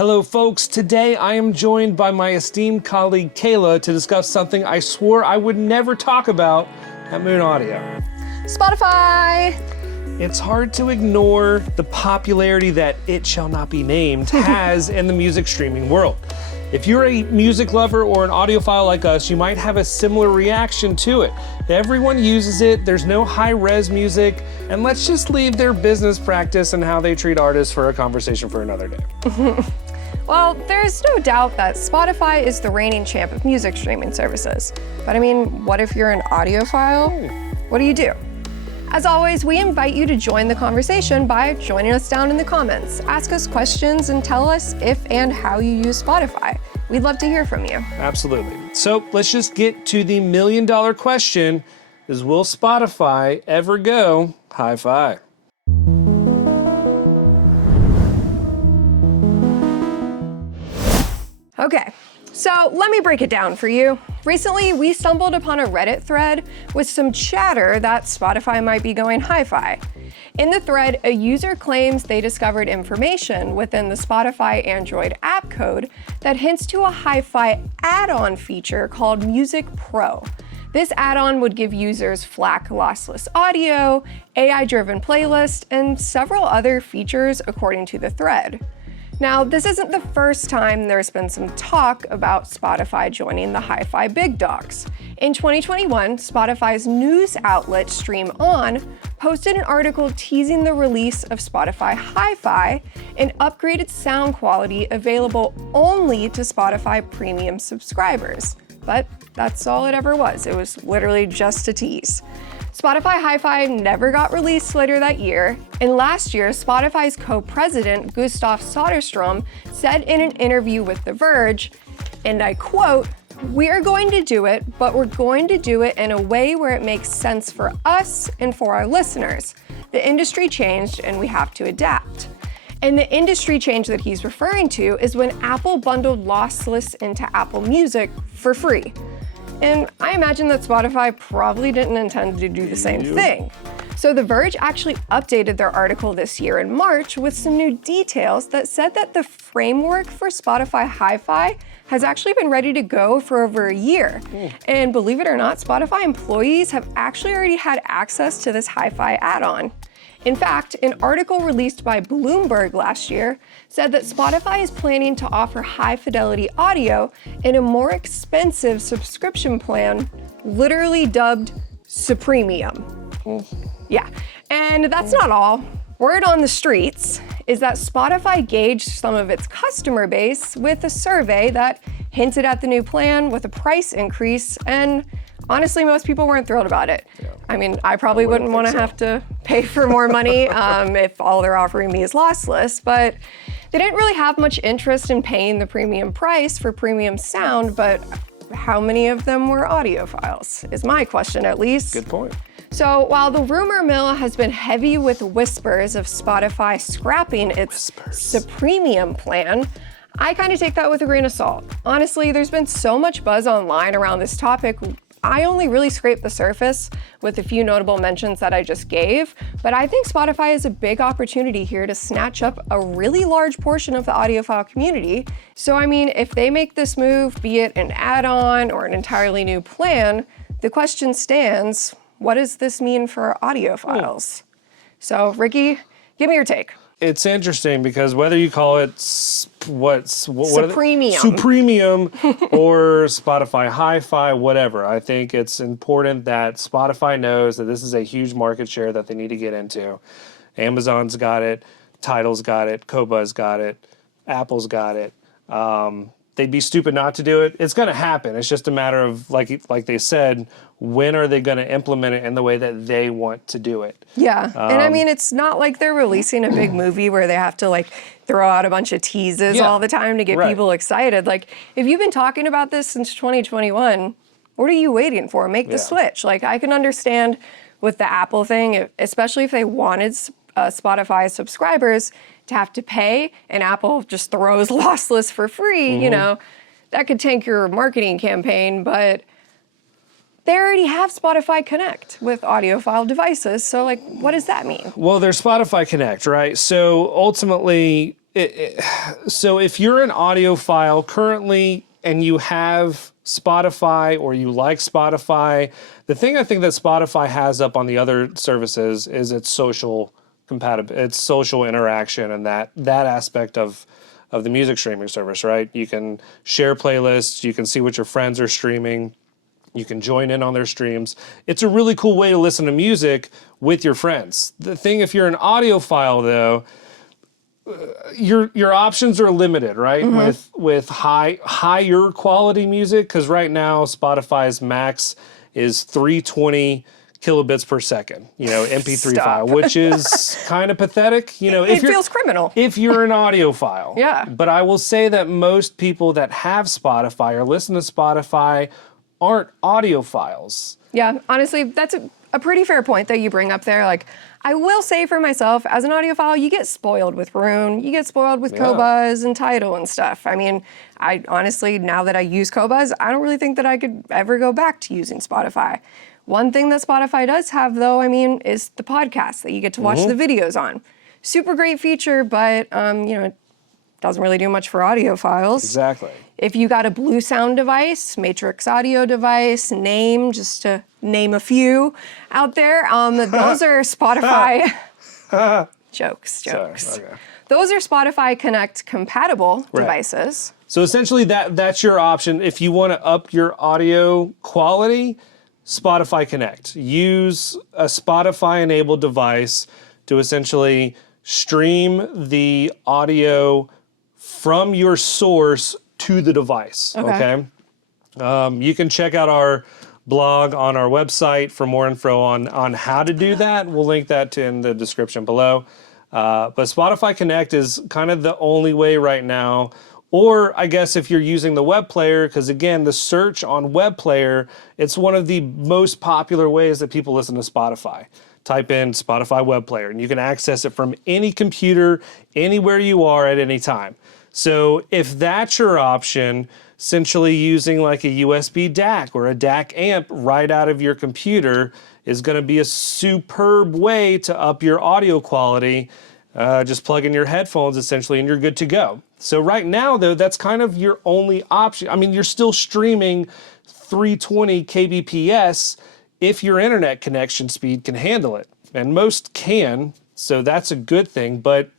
Hello folks, today I am joined by my esteemed colleague Kayla to discuss something I swore I would never talk about at Moon Audio. Spotify! It's hard to ignore the popularity that It Shall Not Be Named has in the music streaming world. If you're a music lover or an audiophile like us, you might have a similar reaction to it. Everyone uses it, there's no high-res music, and let's just leave their business practice and how they treat artists for a conversation for another day. Well, there's no doubt that Spotify is the reigning champ of music streaming services. But I mean, what if you're an audiophile? What do you do? As always, we invite you to join the conversation by joining us down in the comments. Ask us questions and tell us if and how you use Spotify. We'd love to hear from you. Absolutely. So let's just get to the million-dollar question, is will Spotify ever go hi-fi? Okay, so let me break it down for you. Recently, we stumbled upon a Reddit thread with some chatter that Spotify might be going hi-fi. In the thread, a user claims they discovered information within the Spotify Android app code that hints to a hi-fi add-on feature called Music Pro. This add-on would give users FLAC lossless audio, AI-driven playlist, and several other features according to the thread. Now, this isn't the first time there's been some talk about Spotify joining the hi-fi big dogs. In 2021, Spotify's news outlet Stream On posted an article teasing the release of Spotify Hi-Fi, an upgraded sound quality available only to Spotify Premium subscribers. But that's all it ever was. It was literally just a tease. Spotify Hi-Fi never got released later that year, and last year, Spotify's co-president, Gustav Soderstrom, said in an interview with The Verge, and I quote, "We are going to do it, but we're going to do it in a way where it makes sense for us and for our listeners. The industry changed and we have to adapt." And the industry change that he's referring to is when Apple bundled lossless into Apple Music for free. And I imagine that Spotify probably didn't intend to do the same thing. So The Verge actually updated their article this year in March with some new details that said that the framework for Spotify Hi-Fi has actually been ready to go for over a year. And believe it or not, Spotify employees have actually already had access to this Hi-Fi add-on. In fact, an article released by Bloomberg last year said that Spotify is planning to offer high-fidelity audio in a more expensive subscription plan, literally dubbed Supremium. Yeah, and that's not all. Word on the streets is that Spotify gauged some of its customer base with a survey that hinted at the new plan with a price increase, and honestly, most people weren't thrilled about it. Yeah. I mean, I probably wouldn't want to have to pay for more money if all they're offering me is lossless, but they didn't really have much interest in paying the premium price for premium sound, but how many of them were audiophiles, is my question at least. Good point. So while the rumor mill has been heavy with whispers of Spotify scrapping its Supremium plan, I kind of take that with a grain of salt. Honestly, there's been so much buzz online around this topic, I only really scraped the surface with a few notable mentions that I just gave, but I think Spotify has a big opportunity here to snatch up a really large portion of the audiophile community. So I mean, if they make this move, be it an add-on or an entirely new plan, the question stands, what does this mean for audiophiles? So Ricky, give me your take. It's interesting because whether you call it Supremium or Spotify Hi-Fi, whatever, I think it's important that Spotify knows that this is a huge market share that they need to get into. Amazon's got it, Tidal's got it, Qobuz got it, Apple's got it. They'd be stupid not to do it. It's going to happen. It's just a matter of, like they said, when are they going to implement it in the way that they want to do it? Yeah, and I mean, it's not like they're releasing a big movie where they have to like throw out a bunch of teases all the time to get people excited. Like, if you've been talking about this since 2021, what are you waiting for? Make the switch. Like, I can understand with the Apple thing, especially if they wanted Spotify subscribers to have to pay, and Apple just throws lossless for free, you know, that could tank your marketing campaign, but they already have Spotify Connect with audiophile devices. So like, what does that mean? Well, there's Spotify Connect, right? So ultimately, So if you're an audiophile currently and you have Spotify or you like Spotify, the thing I think that Spotify has up on the other services is its social its social interaction, and that aspect of the music streaming service, right? You can share playlists, you can see what your friends are streaming, you can join in on their streams. It's a really cool way to listen to music with your friends. The thing, if you're an audiophile though, your options are limited, right? With higher quality music, because right now Spotify's max is 320 kilobits per second, MP3 Stop. file, which is kind of pathetic. It feels criminal. If you're an audiophile. Yeah. But I will say that most people that have Spotify or listen to Spotify aren't audiophiles. Yeah, honestly, that's a pretty fair point that you bring up there. Like, I will say for myself, as an audiophile, you get spoiled with Roon, you get spoiled with Qobuz and Tidal and stuff. I mean, I honestly, now that I use Qobuz, I don't really think that I could ever go back to using Spotify. One thing that Spotify does have, though, I mean, is the podcast that you get to watch the videos on. Super great feature, but, it doesn't really do much for audiophiles. Exactly. If you got a Blue Sound device, Matrix audio device, Name, just to name a few out there, those are Spotify jokes. Sorry, okay. Those are Spotify Connect compatible devices. So essentially that's your option. If you want to up your audio quality, Spotify Connect. Use a Spotify enabled device to essentially stream the audio from your source to the device, okay? You can check out our blog on our website for more info on how to do that. We'll link that in the description below. But Spotify Connect is kind of the only way right now. Or I guess if you're using the web player, because again, the search on web player, it's one of the most popular ways that people listen to Spotify. Type in Spotify web player and you can access it from any computer, anywhere you are at any time. So if that's your option, essentially using like a USB DAC or a DAC amp right out of your computer is going to be a superb way to up your audio quality. Just plug in your headphones essentially and you're good to go. So right now though, that's kind of your only option. I mean, you're still streaming 320 kbps if your internet connection speed can handle it. And most can, so that's a good thing, but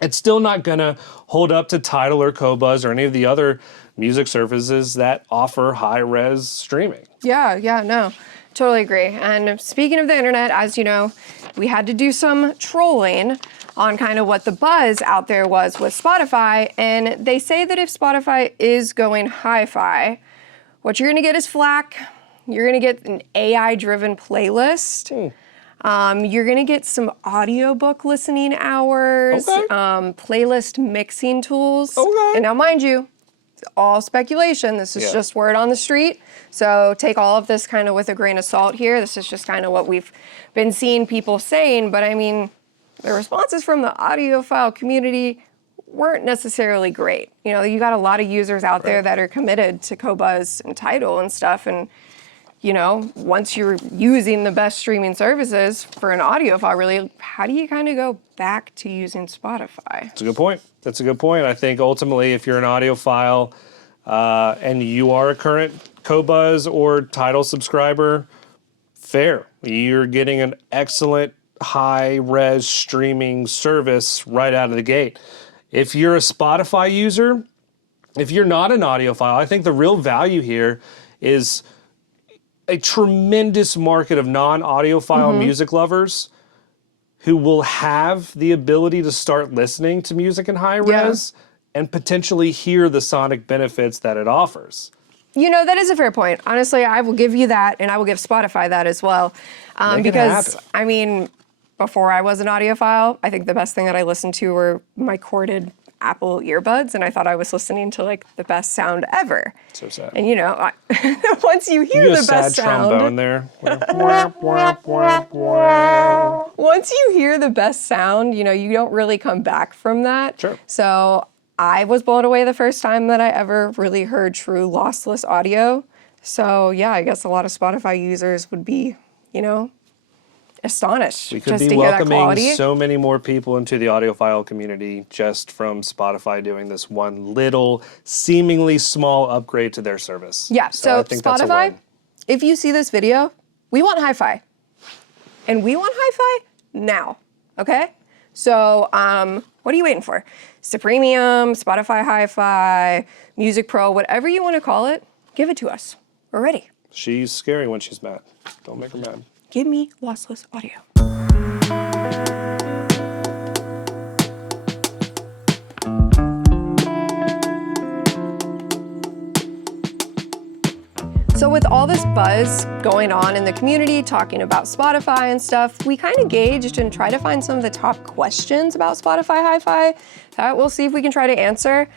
it's still not gonna hold up to Tidal or Qobuz or any of the other music services that offer high-res streaming. Yeah, no, totally agree. And speaking of the internet, as you know, we had to do some trolling on kind of what the buzz out there was with Spotify, and they say that if Spotify is going hi-fi, what you're gonna get is FLAC, you're gonna get an AI-driven playlist, you're gonna get some audiobook listening hours, playlist mixing tools. And now mind you, it's all speculation. This is just word on the street. So take all of this kind of with a grain of salt here. This is just kind of what we've been seeing people saying, but I mean, the responses from the audiophile community weren't necessarily great. You got a lot of users out there that are committed to Qobuz and Tidal and stuff, and once you're using the best streaming services for an audiophile, really, how do you kind of go back to using Spotify? That's a good point. That's a good point. I think ultimately, if you're an audiophile and you are a current Qobuz or Tidal subscriber, fair. You're getting an excellent high-res streaming service right out of the gate. If you're a Spotify user, if you're not an audiophile, I think the real value here is a tremendous market of non-audiophile music lovers who will have the ability to start listening to music in high res and potentially hear the sonic benefits that it offers. That is a fair point. Honestly, I will give you that, and I will give Spotify that as well. Because, I mean, before I was an audiophile, I think the best thing that I listened to were my corded Apple earbuds, and I thought I was listening to like the best sound ever. So sad. And once you hear the best sound, trombone there. Once you hear the best sound, you don't really come back from that. Sure. So I was blown away the first time that I ever really heard true lossless audio. So yeah, I guess a lot of Spotify users would be, astonished We could just be to hear that welcoming quality. so many more people into the audiophile community just from Spotify doing this one little, seemingly small upgrade to their service. Yeah, so I think that's a Spotify, win. if you see this video, we want hi-fi. And we want hi-fi now, okay? So what are you waiting for? Supremium, Spotify Hi-Fi, Music Pro, whatever you want to call it, give it to us. We're ready. She's scary when she's mad. Don't make her mad. Give me lossless audio. So with all this buzz going on in the community, talking about Spotify and stuff, we kind of gauged and tried to find some of the top questions about Spotify Hi-Fi that we'll see if we can try to answer.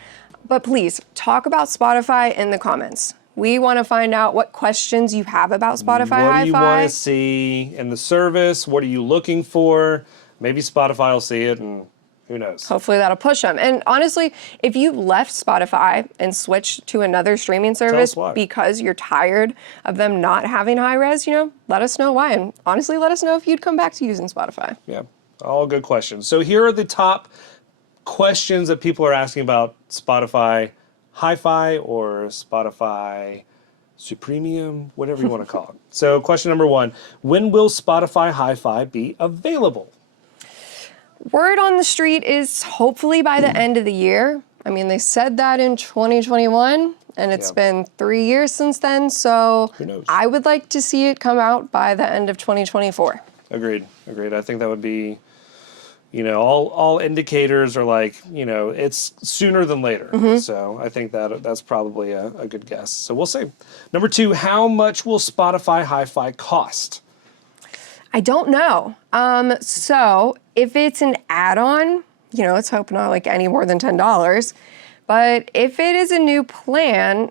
But please, talk about Spotify in the comments. We want to find out what questions you have about Spotify Hi-Fi. What do you want to see in the service? What are you looking for? Maybe Spotify will see it, and who knows? Hopefully that'll push them. And honestly, if you left Spotify and switched to another streaming service because you're tired of them not having high res, let us know why. And honestly, let us know if you'd come back to using Spotify. Yeah, all good questions. So here are the top questions that people are asking about Spotify Hi-Fi or Spotify Supremium, whatever you want to call it. So question number 1, when will Spotify Hi-Fi be available? Word on the street is hopefully by the end of the year. I mean, they said that in 2021, and it's been 3 years since then, so who knows? I would like to see it come out by the end of 2024. Agreed. I think that would be, all indicators are like, it's sooner than later. So I think that's probably a good guess. So we'll see. Number 2, how much will Spotify Hi-Fi cost? I don't know. So if it's an add-on, let's hope not like any more than $10. But if it is a new plan,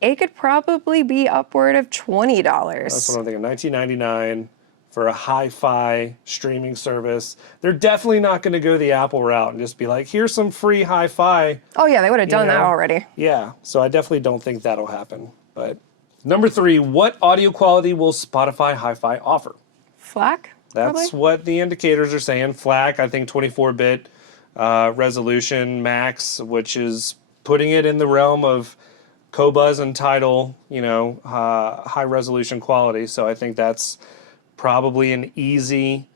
it could probably be upward of $20. That's what I'm thinking. $19.99 for a hi-fi streaming service. They're definitely not going to go the Apple route and just be like, here's some free hi-fi. Oh yeah, they would have done that already. Yeah, so I definitely don't think that'll happen. But number 3, what audio quality will Spotify Hi-Fi offer? FLAC? That's what the indicators are saying. FLAC, I think 24-bit resolution max, which is putting it in the realm of Qobuz and Tidal, high resolution quality. So I think that's probably an easy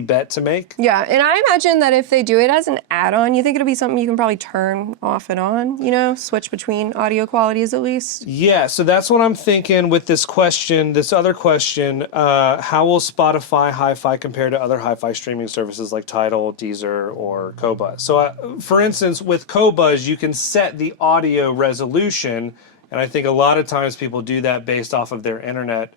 bet to make. Yeah, and I imagine that if they do it as an add-on, you think it'll be something you can probably turn off and on, switch between audio qualities at least? Yeah, so that's what I'm thinking with this other question, how will Spotify Hi-Fi compare to other hi-fi streaming services like Tidal, Deezer, or Qobuz? So for instance, with Qobuz, you can set the audio resolution, and I think a lot of times people do that based off of their internet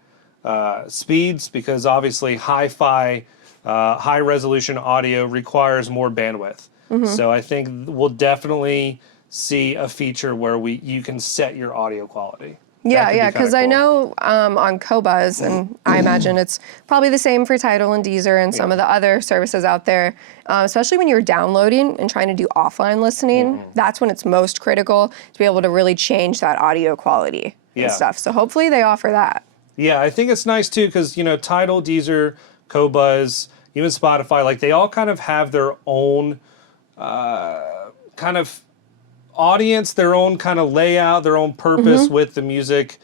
speeds, because obviously hi-fi high resolution audio requires more bandwidth. So I think we'll definitely see a feature where you can set your audio quality. Yeah, because I know on Qobuz, and I imagine it's probably the same for Tidal and Deezer and some of the other services out there, especially when you're downloading and trying to do offline listening, that's when it's most critical to be able to really change that audio quality and stuff. So hopefully they offer that. Yeah, I think it's nice too, because Tidal, Deezer, Qobuz, even Spotify, like they all kind of have their own kind of audience, their own kind of layout, their own purpose with the music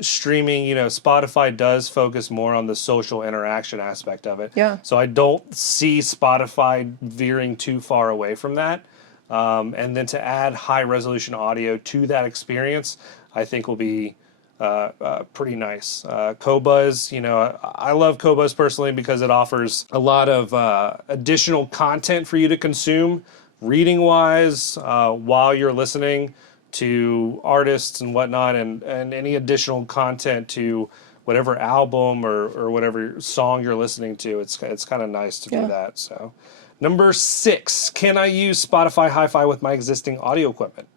streaming. Spotify does focus more on the social interaction aspect of it. Yeah. So I don't see Spotify veering too far away from that. And then to add high resolution audio to that experience, I think will be pretty nice. Qobuz, I love Qobuz personally because it offers a lot of additional content for you to consume, reading-wise, while you're listening to artists and whatnot, and any additional content to whatever album or whatever song you're listening to. It's kind of nice to do that. So, number 6, can I use Spotify Hi-Fi with my existing audio equipment?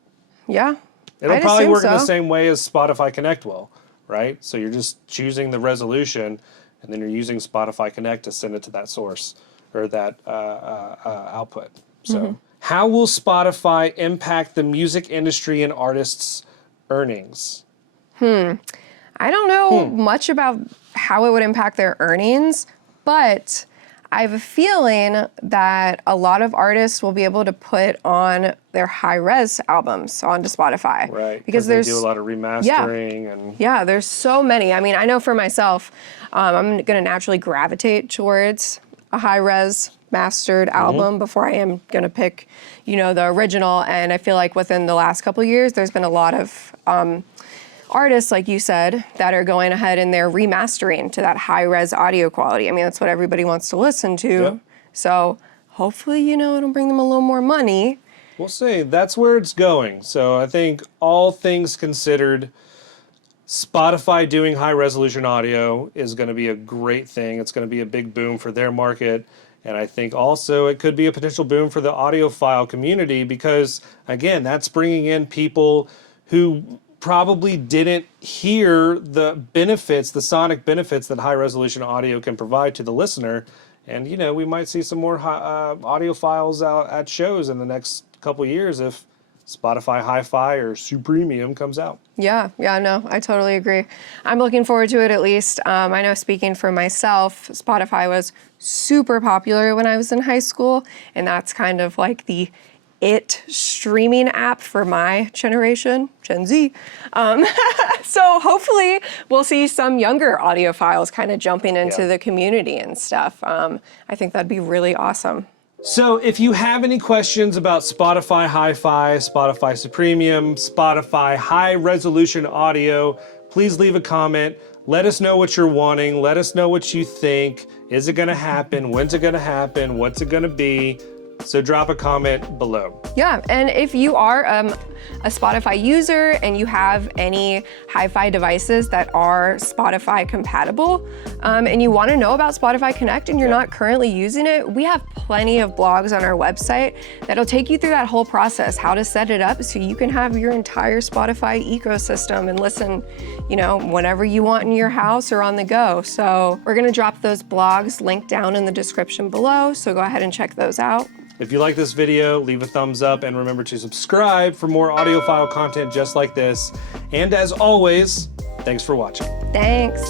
Yeah. It'll probably work in the same way as Spotify Connect will, right? So you're just choosing the resolution, and then you're using Spotify Connect to send it to that source or that output. So how will Spotify impact the music industry and artists' earnings? I don't know much about how it would impact their earnings, but I have a feeling that a lot of artists will be able to put on their high-res albums onto Spotify. Right, because they do a lot of remastering. Yeah, there's so many. I mean, I know for myself, I'm going to naturally gravitate towards a high-res mastered album before I am going to pick, the original. And I feel like within the last couple of years, there's been a lot of artists, like you said, that are going ahead and they're remastering to that high-res audio quality. I mean, that's what everybody wants to listen to. Yep. So hopefully, it'll bring them a little more money. We'll see. That's where it's going. So I think all things considered, Spotify doing high-resolution audio is going to be a great thing. It's going to be a big boom for their market. And I think also it could be a potential boom for the audiophile community because, again, that's bringing in people who probably didn't hear the benefits, the sonic benefits that high-resolution audio can provide to the listener. And, we might see some more audiophiles out at shows in the next couple years if Spotify Hi-Fi or Supremium comes out. Yeah, no, I totally agree. I'm looking forward to it at least. I know speaking for myself, Spotify was super popular when I was in high school, and that's kind of like the streaming app for my generation, Gen Z. So hopefully we'll see some younger audiophiles kind of jumping into the community and stuff. I think that'd be really awesome. So if you have any questions about Spotify Hi-Fi, Spotify Supremium, Spotify high-resolution audio, please leave a comment. Let us know what you're wanting. Let us know what you think. Is it going to happen? When's it going to happen? What's it going to be? So drop a comment below. Yeah, and if you are a Spotify user and you have any hi-fi devices that are Spotify compatible, and you want to know about Spotify Connect and you're not currently using it, we have plenty of blogs on our website that'll take you through that whole process, how to set it up so you can have your entire Spotify ecosystem and listen, whenever you want in your house or on the go. So we're going to drop those blogs linked down in the description below, so go ahead and check those out. If you like this video, leave a thumbs up and remember to subscribe for more audiophile content just like this. And as always, thanks for watching. Thanks.